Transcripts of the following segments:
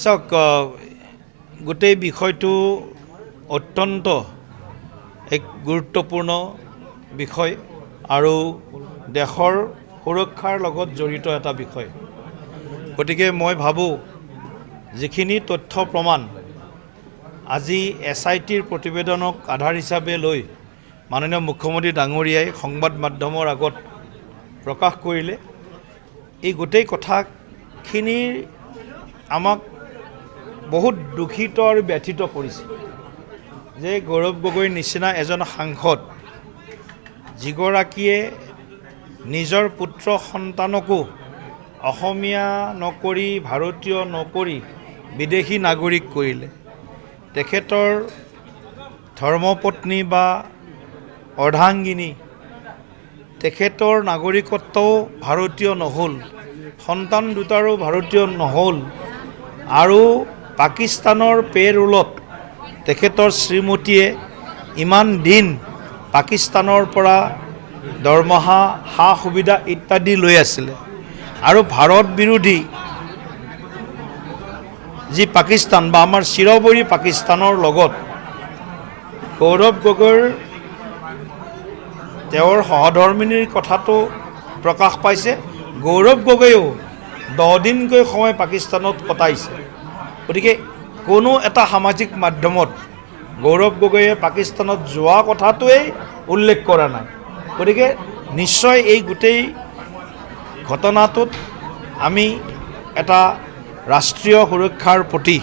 চাওক গোটেই বিষয়টো অত্যন্ত এক গুৰুত্বপূৰ্ণ বিষয় আৰু দেশৰ সুৰক্ষাৰ লগত জড়িত এটা বিষয়। গতিকে মই ভাবোঁ যিখিনি তথ্য প্ৰমাণ আজি SITৰ প্ৰতিবেদনক আধাৰ হিচাপে লৈ মাননীয় মুখ্যমন্ত্ৰী ডাঙৰীয়াই সংবাদ মাধ্যমৰ আগত প্ৰকাশ কৰিলে, এই গোটেই কথাখিনিৰ আমাক বহুত দুখিত আৰু ব্যথিত কৰিছে যে গৌৰৱ গগৈৰ নিচিনা এজন সাংসদ যিগৰাকীয়ে নিজৰ পুত্ৰ সন্তানকো অসমীয়া নকৰি ভাৰতীয় নকৰি বিদেশী নাগৰিক কৰিলে, তেখেতৰ ধৰ্মপত্নী বা অৰ্ধাংগিনী তেখেতৰ নাগৰিকত্বও ভাৰতীয় নহ'ল, সন্তান দুটাৰো ভাৰতীয় নহ'ল আৰু পাকিস্তানৰ পে'ৰোলত তেখেতৰ শ্ৰীমতীয়ে ইমান দিন পাকিস্তানৰ পৰা দৰমহা সা সুবিধা ইত্যাদি লৈ আছিলে আৰু ভাৰত বিৰোধী যি পাকিস্তান বা আমাৰ চিৰবৈৰী পাকিস্তানৰ লগত গৌৰৱ গগৈৰ তেওঁৰ সহধৰ্মিনীৰ কথাটো প্ৰকাশ পাইছে। গৌৰৱ গগৈয়েও 10 দিনকৈ সময় পাকিস্তানত কটাইছে। গতিকে কোনো এটা সামাজিক মাধ্যমত গৌৰৱ গগৈয়ে পাকিস্তানত যোৱা কথাটোৱেই উল্লেখ কৰা নাই। গতিকে নিশ্চয় এই গোটেই ঘটনাটোত আমি এটা ৰাষ্ট্ৰীয় সুৰক্ষাৰ প্ৰতি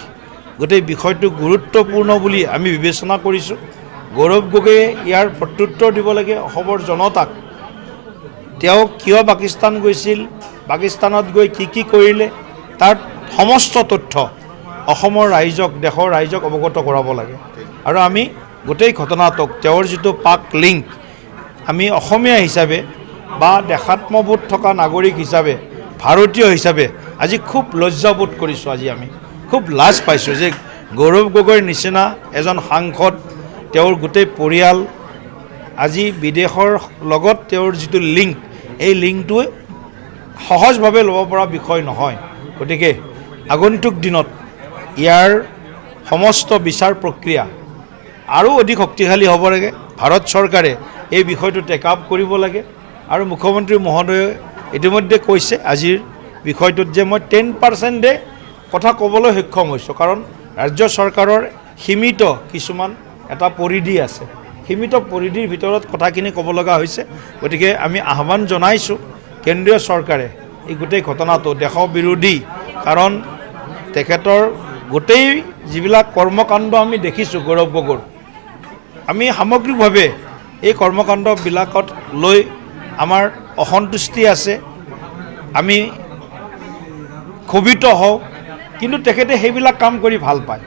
গোটেই বিষয়টো গুৰুত্বপূৰ্ণ বুলি আমি বিবেচনা কৰিছোঁ। গৌৰৱ গগৈয়ে ইয়াৰ প্ৰত্যুত্তৰ দিব লাগে অসমৰ জনতাক। তেওঁ কিয় পাকিস্তান গৈছিল, পাকিস্তানত গৈ কি কৰিলে, তাৰ সমস্ত তথ্য অসমৰ ৰাইজক, দেশৰ ৰাইজক অৱগত কৰাব লাগে। আৰু আমি গোটেই ঘটনাটোক তেওঁৰ যিটো পাক লিংক আমি অসমীয়া হিচাপে বা দেশাত্মবোধ থকা নাগৰিক হিচাপে, ভাৰতীয় হিচাপে আজি খুব লজ্জাবোধ কৰিছোঁ। আজি আমি খুব লাজ পাইছোঁ যে গৌৰৱ গগৈৰ নিচিনা এজন সাংসদ, তেওঁৰ গোটেই পৰিয়াল আজি বিদেশৰ লগত তেওঁৰ যিটো লিংক, এই লিংকটোৱে সহজভাৱে ল'ব পৰা বিষয় নহয়। গতিকে আগন্তুক দিনত ইয়াৰ সমস্ত বিচাৰ প্ৰক্ৰিয়া আৰু অধিক শক্তিশালী হ'ব লাগে। ভাৰত চৰকাৰে এই বিষয়টো টেক আপ কৰিব লাগে আৰু মুখ্যমন্ত্ৰী মহোদয়ে ইতিমধ্যে কৈছে আজিৰ বিষয়টোত যে মই 10% কথা ক'বলৈ সক্ষম হৈছোঁ, কাৰণ ৰাজ্য চৰকাৰৰ সীমিত কিছুমান এটা পৰিধি আছে, সীমিত পৰিধিৰ ভিতৰত কথাখিনি ক'ব লগা হৈছে। গতিকে আমি আহ্বান জনাইছোঁ কেন্দ্ৰীয় চৰকাৰে এই গোটেই ঘটনাটো দেশ বিৰোধী, কাৰণ তেখেতৰ গোটেই যিবিলাক কৰ্মকাণ্ড আমি দেখিছোঁ গৌৰৱ গগৈৰ, আমি সামগ্ৰিকভাৱে এই কৰ্মকাণ্ডবিলাকত লৈ আমাৰ অসন্তুষ্টি আছে, আমি ক্ষোভিত হওঁ, কিন্তু তেখেতে সেইবিলাক কাম কৰি ভাল পায়।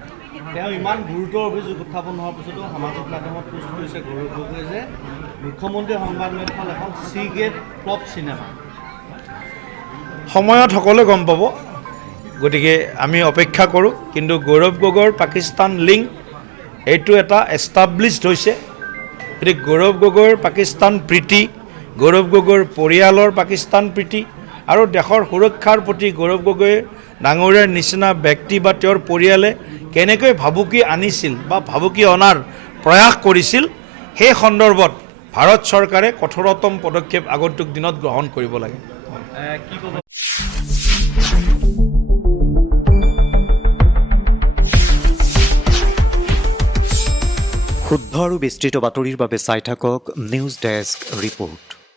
তেওঁ ইমান গুৰুতৰ অভিযোগ উত্থাপন হোৱাৰ পিছতো সামাজিক মাধ্যমত পোষ্ট কৰিছে গৌৰৱ গগৈয়ে যে মুখ্যমন্ত্ৰী সংবাদমেলখন এখন চিগেট ফ্লপ চিনেমা। সময়ত সকলোৱে গম পাব, গতিকে আমি অপেক্ষা কৰোঁ। কিন্তু গৌৰৱ গগৈৰ পাকিস্তান লিংক এইটো এটা এষ্টাব্লিছড হৈছে। গতিকে গৌৰৱ গগৈৰ পাকিস্তান প্ৰীতি, গৌৰৱ গগৈৰ পৰিয়ালৰ পাকিস্তান প্ৰীতি আৰু দেশৰ সুৰক্ষাৰ প্ৰতি গৌৰৱ গগৈ ডাঙৰীয়াৰ নিচিনা ব্যক্তি বা তেওঁৰ পৰিয়ালে কেনেকৈ ভাবুকি আনিছিল বা ভাবুকি অনাৰ প্ৰয়াস কৰিছিল, সেই সন্দৰ্ভত ভাৰত চৰকাৰে কঠোৰতম পদক্ষেপ আগন্তুক দিনত গ্ৰহণ কৰিব লাগে। কি ক'ব? শুদ্ধ আৰু বিস্তৃত বাতৰিৰ বাবে চাই থাকক নিউজ ডেস্ক ৰিপৰ্ট।